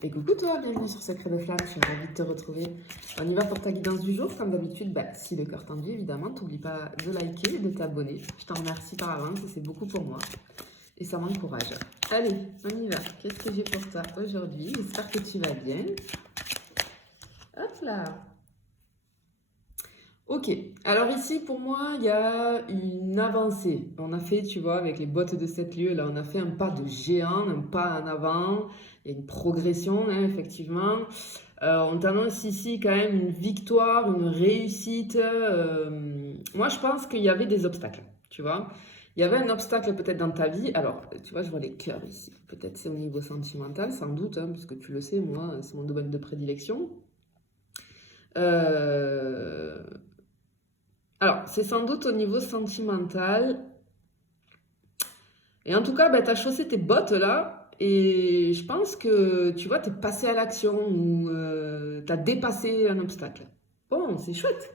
Et coucou toi, bienvenue sur Secret de Flamme, je suis ravie de te retrouver. On y va pour ta guidance du jour, comme d'habitude, si le cœur tendu évidemment, t'oublie pas de liker et de t'abonner. Je t'en remercie par avance, c'est beaucoup pour moi et ça m'encourage. Allez, on y va. Qu'est-ce que j'ai pour toi aujourd'hui? J'espère que tu vas bien. Hop là. Ok, alors ici pour moi il y a une avancée. On a fait, tu vois, avec les bottes de 7 lieues, là on a fait un pas de géant, un pas en avant. Il y a une progression, hein, effectivement. On t'annonce ici quand même une victoire, une réussite. Moi je pense qu'il y avait des obstacles, tu vois. Il y avait un obstacle peut-être dans ta vie. Alors, tu vois, je vois les cœurs ici. Peut-être c'est au niveau sentimental, sans doute, hein, puisque tu le sais, moi, c'est mon domaine de prédilection. Euh, alors, c'est sans doute au niveau sentimental. Et en tout cas, tu as chaussé tes bottes là. Et je pense que, tu vois, tu es passé à l'action ou tu as dépassé un obstacle. Bon, c'est chouette.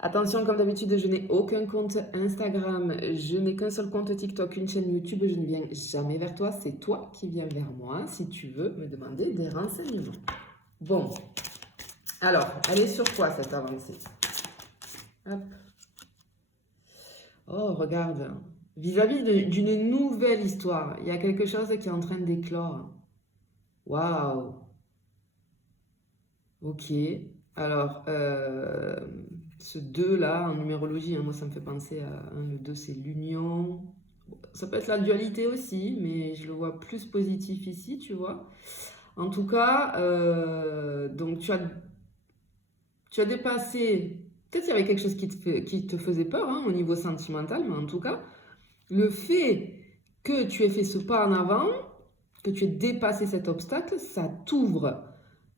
Attention, comme d'habitude, je n'ai aucun compte Instagram. Je n'ai qu'un seul compte TikTok, une chaîne YouTube. Je ne viens jamais vers toi. C'est toi qui viens vers moi si tu veux me demander des renseignements. Bon. Alors, elle est sur quoi cette avancée? Hop. Oh, regarde. Vis-à-vis d'une nouvelle histoire, il y a quelque chose qui est en train d'éclore. Waouh. Ok. Alors, ce 2 là, en numérologie, hein, moi ça me fait penser à le 2, c'est l'union. Bon, ça peut être la dualité aussi, mais je le vois plus positif ici, tu vois. En tout cas, donc tu as dépassé. Peut-être qu'il y avait quelque chose qui te faisait peur hein, au niveau sentimental, mais en tout cas, le fait que tu aies fait ce pas en avant, que tu aies dépassé cet obstacle, ça t'ouvre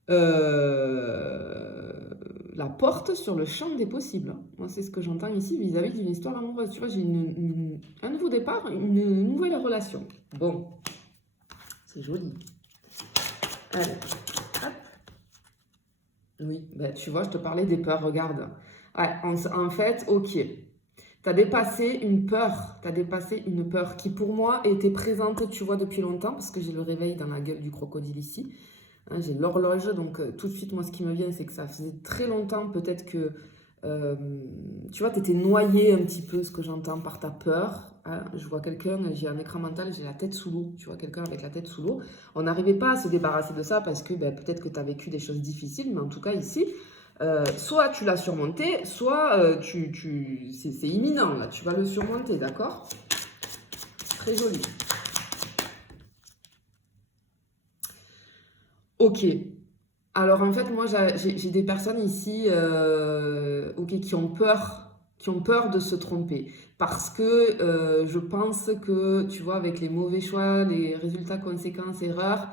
euh, la porte sur le champ des possibles. Moi, c'est ce que j'entends ici vis-à-vis d'une histoire amoureuse. Tu vois, j'ai un nouveau départ, une nouvelle relation. Bon, c'est joli. Allez, hop. Oui, ben, tu vois, je te parlais des peurs, regarde. Ouais, en fait, ok. Tu as dépassé une peur. Tu as dépassé une peur qui, pour moi, était présente, tu vois, depuis longtemps, parce que j'ai le réveil dans la gueule du crocodile ici. Hein, j'ai l'horloge, donc tout de suite, moi, ce qui me vient, c'est que ça faisait très longtemps, peut-être que, euh, tu vois, tu étais noyé un petit peu, ce que j'entends, par ta peur. Hein. Je vois quelqu'un, j'ai un écran mental, j'ai la tête sous l'eau. Tu vois, quelqu'un avec la tête sous l'eau. On n'arrivait pas à se débarrasser de ça parce que ben, peut-être que tu as vécu des choses difficiles, mais en tout cas, ici, soit tu l'as surmonté, soit c'est imminent, là, tu vas le surmonter, d'accord? Très joli. Ok. Alors en fait, moi j'ai des personnes ici ok, qui ont peur de se tromper. Parce que je pense que, tu vois, avec les mauvais choix, les résultats, conséquences, erreurs,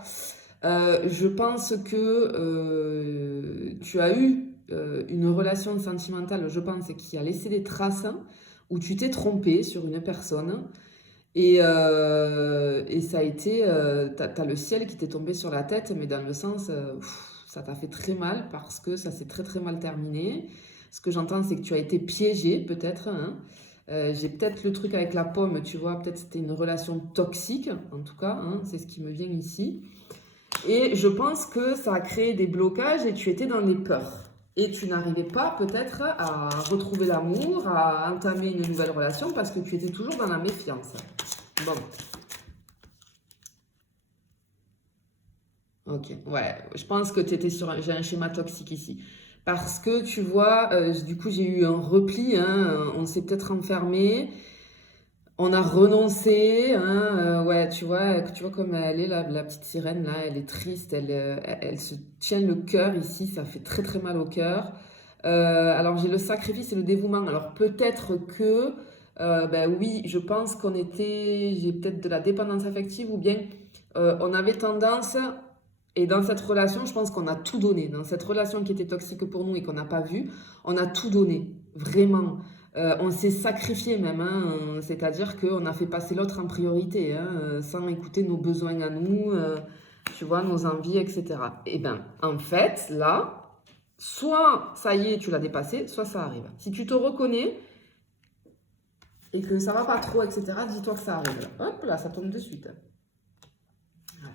je pense que tu as eu une relation sentimentale, je pense, qui a laissé des traces où tu t'es trompé sur une personne. Et ça a été, t'as le ciel qui t'est tombé sur la tête, mais dans le sens, ça t'a fait très mal parce que ça s'est très très mal terminé. Ce que j'entends, c'est que tu as été piégé, peut-être, hein. J'ai peut-être le truc avec la pomme, tu vois, peut-être c'était une relation toxique, en tout cas, hein, c'est ce qui me vient ici. Et je pense que ça a créé des blocages et tu étais dans les peurs. Et tu n'arrivais pas peut-être à retrouver l'amour, à entamer une nouvelle relation parce que tu étais toujours dans la méfiance. Bon, ok, ouais, je pense que tu étais sur j'ai un schéma toxique ici. Parce que tu vois, du coup, j'ai eu un repli, hein, on s'est peut-être enfermé, on a renoncé, hein, ouais, tu vois comme elle est, la petite sirène, là, elle est triste, elle se tient le cœur ici, ça fait très très mal au cœur. Alors, j'ai le sacrifice et le dévouement. Alors, peut-être que, ben oui, je pense j'ai peut-être de la dépendance affective ou bien on avait tendance, et dans cette relation, je pense qu'on a tout donné. Dans cette relation qui était toxique pour nous et qu'on n'a pas vue, on a tout donné, vraiment. On s'est sacrifié même, hein, c'est-à-dire qu'on a fait passer l'autre en priorité, hein, sans écouter nos besoins à nous, tu vois, nos envies, etc. Et bien, en fait, là, soit ça y est, tu l'as dépassé, soit ça arrive. Si tu te reconnais et que ça va pas trop, etc., dis-toi que ça arrive. Hop là, ça tombe de suite. Voilà.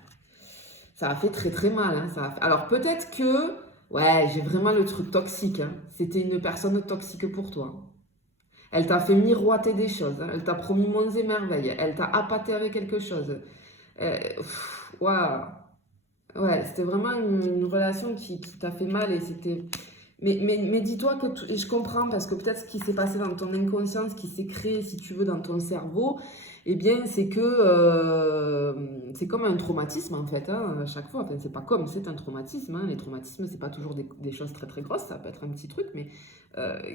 Ça a fait très très mal. Hein, alors peut-être que, ouais, j'ai vraiment le truc toxique. Hein. C'était une personne toxique pour toi. Elle t'a fait miroiter des choses. Hein. Elle t'a promis monts et merveilles. Elle t'a appâté avec quelque chose. Waouh. Ouais, c'était vraiment une relation qui t'a fait mal et c'était... Mais dis-toi que, et je comprends, parce que peut-être ce qui s'est passé dans ton inconscient, ce qui s'est créé, si tu veux, dans ton cerveau, eh bien, c'est que c'est comme un traumatisme, en fait, hein, à chaque fois. Enfin, c'est pas comme, c'est un traumatisme. Hein. Les traumatismes, c'est pas toujours des choses très très grosses, ça peut être un petit truc, mais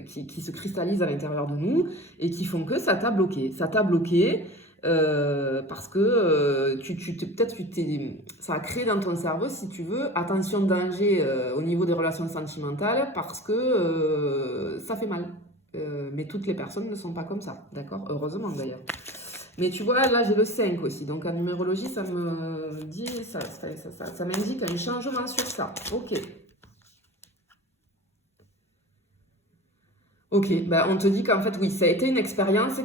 qui se cristallisent à l'intérieur de nous et qui font que ça t'a bloqué. Ça t'a bloqué. Parce que peut-être ça a créé dans ton cerveau, si tu veux, attention danger au niveau des relations sentimentales parce que ça fait mal. Mais toutes les personnes ne sont pas comme ça, d'accord? Heureusement d'ailleurs. Mais tu vois, là j'ai le 5 aussi, donc en numérologie ça me dit, ça m'indique un changement sur ça. Ok. Ok, bah on te dit qu'en fait, oui, ça a été une expérience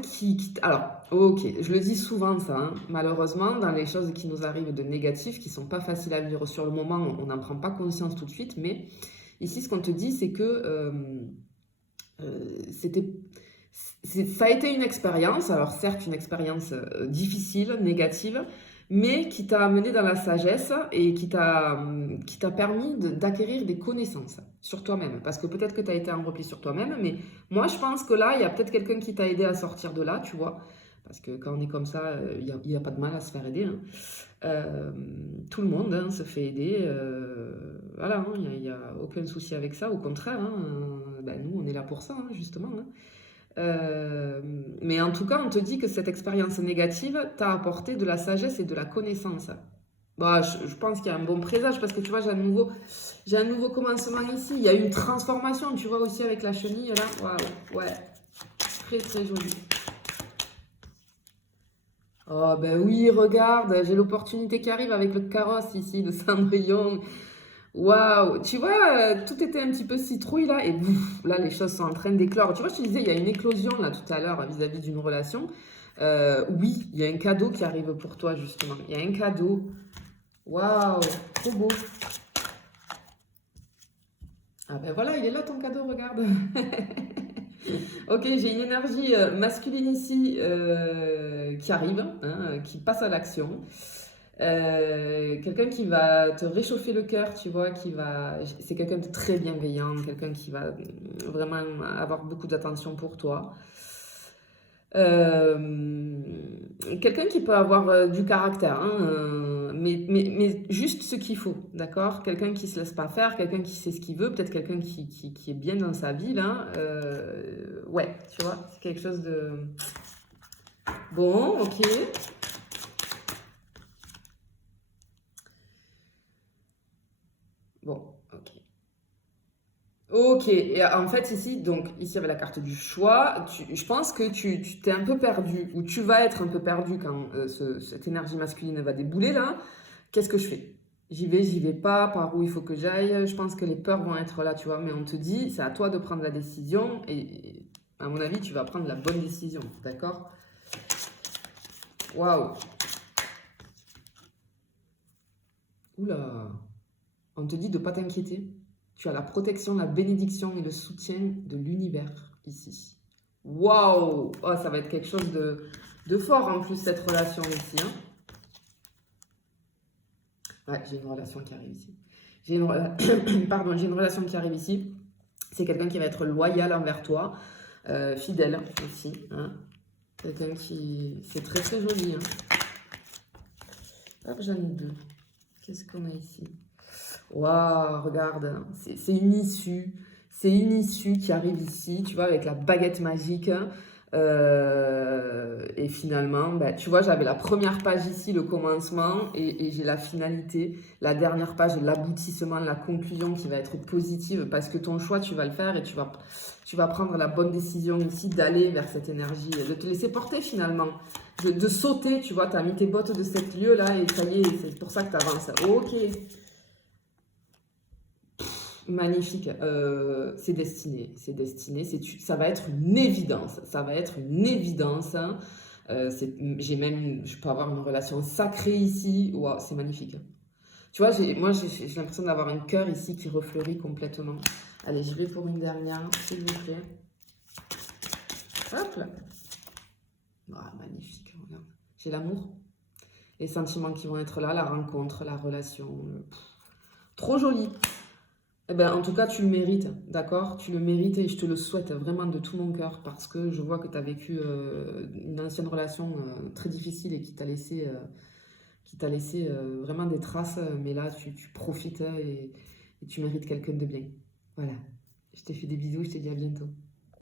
Alors, ok, je le dis souvent ça, hein, malheureusement, dans les choses qui nous arrivent de négatif, qui sont pas faciles à vivre sur le moment, on n'en prend pas conscience tout de suite, mais ici, ce qu'on te dit, c'est que c'était... Ça a été une expérience, alors certes une expérience difficile, négative, mais qui t'a amené dans la sagesse et qui t'a permis d'acquérir des connaissances sur toi-même. Parce que peut-être que tu as été en repli sur toi-même, mais moi je pense que là, il y a peut-être quelqu'un qui t'a aidé à sortir de là, tu vois. Parce que quand on est comme ça, il n'y a pas de mal à se faire aider. Hein. Tout le monde hein, se fait aider. Voilà, hein, il n'y a aucun souci avec ça. Au contraire, hein, ben, nous, on est là pour ça, hein, justement. Hein. Mais en tout cas, on te dit que cette expérience négative t'a apporté de la sagesse et de la connaissance. Bah, je pense qu'il y a un bon présage parce que tu vois, j'ai un nouveau commencement ici. Il y a une transformation, tu vois, aussi avec la chenille là. Waouh, ouais, très très joli. Oh ben oui, regarde, j'ai l'opportunité qui arrive avec le carrosse ici de Cendrillon. Waouh, tu vois, tout était un petit peu citrouille là, et bouf, là les choses sont en train d'éclore. Tu vois, je te disais, il y a une éclosion là tout à l'heure vis-à-vis d'une relation. Oui, il y a un cadeau qui arrive pour toi justement. Il y a un cadeau. Waouh, trop beau. Ah ben voilà, il est là ton cadeau, regarde. Ok, j'ai une énergie masculine ici qui arrive, hein, qui passe à l'action. Quelqu'un qui va te réchauffer le cœur, tu vois, c'est quelqu'un de très bienveillant, quelqu'un qui va vraiment avoir beaucoup d'attention pour toi. Quelqu'un qui peut avoir du caractère, hein, mais juste ce qu'il faut, d'accord? Quelqu'un qui se laisse pas faire, quelqu'un qui sait ce qu'il veut, peut-être quelqu'un qui est bien dans sa vie, là. Ouais, tu vois, c'est quelque chose de... Bon, ok. Bon, ok. Ok, et en fait ici, donc ici avec la carte du choix, je pense que tu t'es un peu perdu, ou tu vas être un peu perdu quand cette énergie masculine va débouler là. Qu'est-ce que je fais? J'y vais pas, par où il faut que j'aille. Je pense que les peurs vont être là, tu vois, mais on te dit, c'est à toi de prendre la décision, et à mon avis, tu vas prendre la bonne décision, d'accord? Waouh! Oula! On te dit de pas t'inquiéter. Tu as la protection, la bénédiction et le soutien de l'univers ici. Waouh! Oh, ça va être quelque chose de fort en plus, cette relation ici. Hein. Ouais, j'ai une relation qui arrive ici. Pardon, j'ai une relation qui arrive ici. C'est quelqu'un qui va être loyal envers toi, fidèle aussi. Hein. Quelqu'un qui... C'est très très joli. Hein. Hop, j'en ai deux. Qu'est-ce qu'on a ici? Waouh, regarde, c'est une issue. C'est une issue qui arrive ici, tu vois, avec la baguette magique. Et finalement, bah, tu vois, j'avais la première page ici, le commencement, et j'ai la finalité, la dernière page, l'aboutissement, la conclusion qui va être positive, parce que ton choix, tu vas le faire et tu vas prendre la bonne décision ici d'aller vers cette énergie, de te laisser porter finalement, de sauter, tu vois, tu as mis tes bottes de cet lieu-là, et ça y est, c'est pour ça que tu avances. Ok. Magnifique, c'est destiné, ça va être une évidence, ça va être une évidence. Hein. Je peux avoir une relation sacrée ici, wow, c'est magnifique. Tu vois, moi, j'ai l'impression d'avoir un cœur ici qui refleurit complètement. Allez, j'y vais pour une dernière, s'il vous plaît. Hop là. Ah, magnifique, regarde. J'ai l'amour, les sentiments qui vont être là, la rencontre, la relation. Trop joli. Eh ben, en tout cas, tu le mérites, d'accord? Tu le mérites et je te le souhaite vraiment de tout mon cœur parce que je vois que tu as vécu une ancienne relation très difficile et qui t'a laissé vraiment des traces. Mais là, tu profites et tu mérites quelqu'un de bien. Voilà. Je te fais des bisous, je te dis à bientôt.